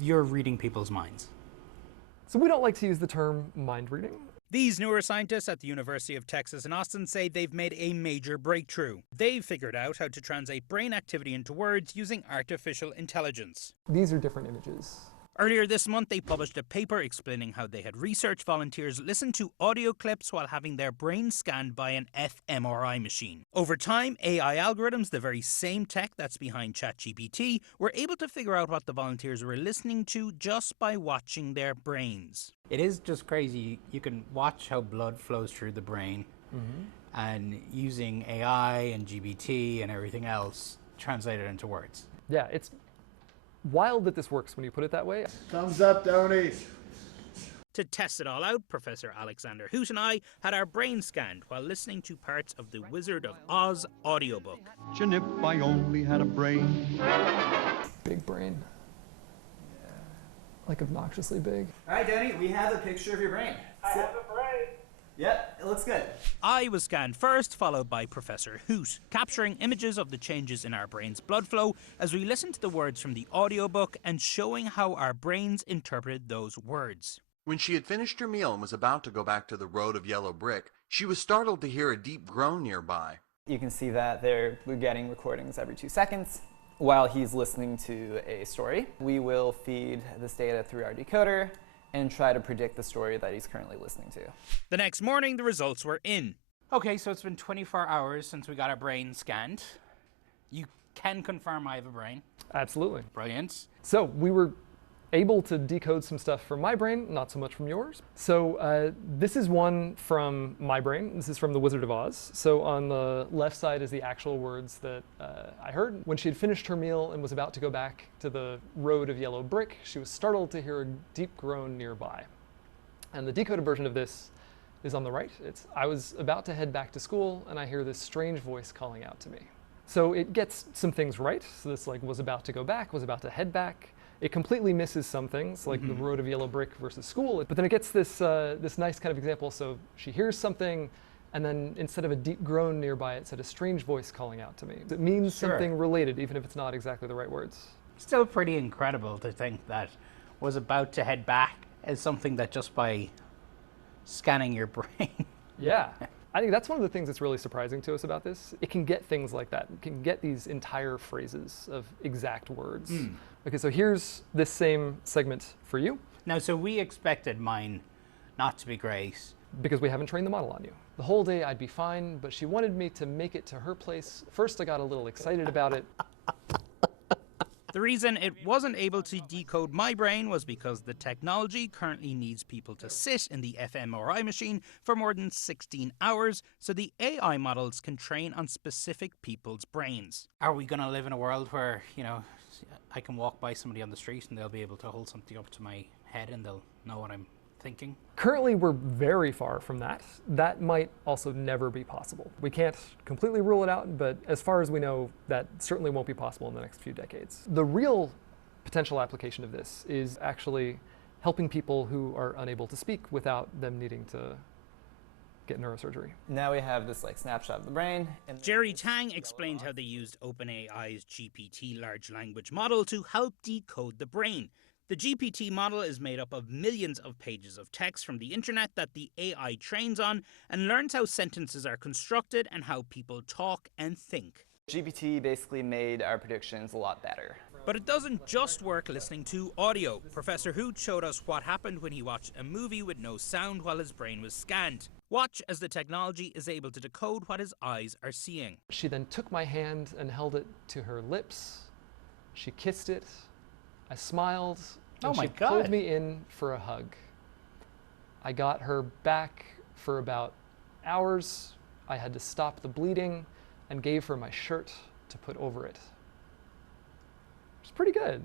you're reading people's minds. So we don't like to use the term mind reading. These neuroscientists at the University of Texas in Austin say they've made a major breakthrough. They've figured out how to translate brain activity into words using artificial intelligence. These are different images. Earlier this month, they published a paper explaining how they had research volunteers listen to audio clips while having their brains scanned by an fMRI machine. Over time, AI algorithms, the very same tech that's behind ChatGPT, were able to figure out what the volunteers were listening to just by watching their brains. It is just crazy. You can watch how blood flows through the brain, and using AI and GBT and everything else, translate it into words. Yeah, it's wild that this works when you put it that way. Thumbs up, Donies. To test it all out, Professor Alexander Hoot and I had our brains scanned while listening to parts of the Wizard of Oz audiobook. If I only had a brain. Big brain. Like obnoxiously big. All right, Danny, we have a picture of your brain. I have a brain. Yep, it looks good. I was scanned first, followed by Professor Hoot, capturing images of the changes in our brain's blood flow as we listened to the words from the audiobook and showing how our brains interpreted those words. When she had finished her meal and was about to go back to the road of yellow brick, she was startled to hear a deep groan nearby. You can see that we're getting recordings every 2 seconds while he's listening to a story. We will feed this data through our decoder and try to predict the story that he's currently listening to. The next morning, the results were in. Okay, so it's been 24 hours since we got our brain scanned. You can confirm I have a brain. Absolutely. Brilliant. So we were able to decode some stuff from my brain, not so much from yours. So this is one from my brain. This is from The Wizard of Oz. So on the left side is the actual words that I heard. When she had finished her meal and was about to go back to the road of yellow brick, she was startled to hear a deep groan nearby. And the decoded version of this is on the right. I was about to head back to school and I hear this strange voice calling out to me. So it gets some things right. So this was about to go back, was about to head back. It completely misses some things, like the road of yellow brick versus school. But then it gets this nice kind of example. So she hears something, and then instead of a deep groan nearby, it said a strange voice calling out to me. It means something related, even if it's not exactly the right words. Still pretty incredible to think that was about to head back as something that just by scanning your brain. Yeah. I think that's one of the things that's really surprising to us about this. It can get things like that. It can get these entire phrases of exact words. Okay, so here's this same segment for you. Now, so we expected mine not to be great. Because we haven't trained the model on you. The whole day I'd be fine, but she wanted me to make it to her place. First I got a little excited about it. The reason it wasn't able to decode my brain was because the technology currently needs people to sit in the fMRI machine for more than 16 hours, so the AI models can train on specific people's brains. Are we going to live in a world where, I can walk by somebody on the street and they'll be able to hold something up to my head and they'll know what I'm thinking? Currently, we're very far from that. That might also never be possible. We can't completely rule it out, but as far as we know, that certainly won't be possible in the next few decades. The real potential application of this is actually helping people who are unable to speak without them needing to get neurosurgery. Now we have this snapshot of the brain. And Jerry Tang explained how they used OpenAI's GPT large language model to help decode the brain. The GPT model is made up of millions of pages of text from the internet that the AI trains on and learns how sentences are constructed and how people talk and think. GPT basically made our predictions a lot better. But it doesn't just work listening to audio. Professor Hoot showed us what happened when he watched a movie with no sound while his brain was scanned. Watch as the technology is able to decode what his eyes are seeing. She then took my hand and held it to her lips. She kissed it. I smiled, and she pulled me in for a hug. I got her back for about hours. I had to stop the bleeding and gave her my shirt to put over it. It's pretty good.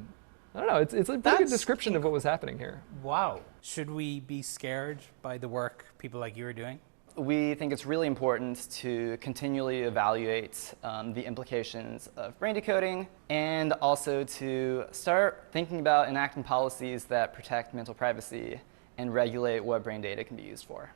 I don't know, it's a pretty good description of what was happening here. Wow. Should we be scared by the work people like you are doing? We think it's really important to continually evaluate the implications of brain decoding and also to start thinking about enacting policies that protect mental privacy and regulate what brain data can be used for.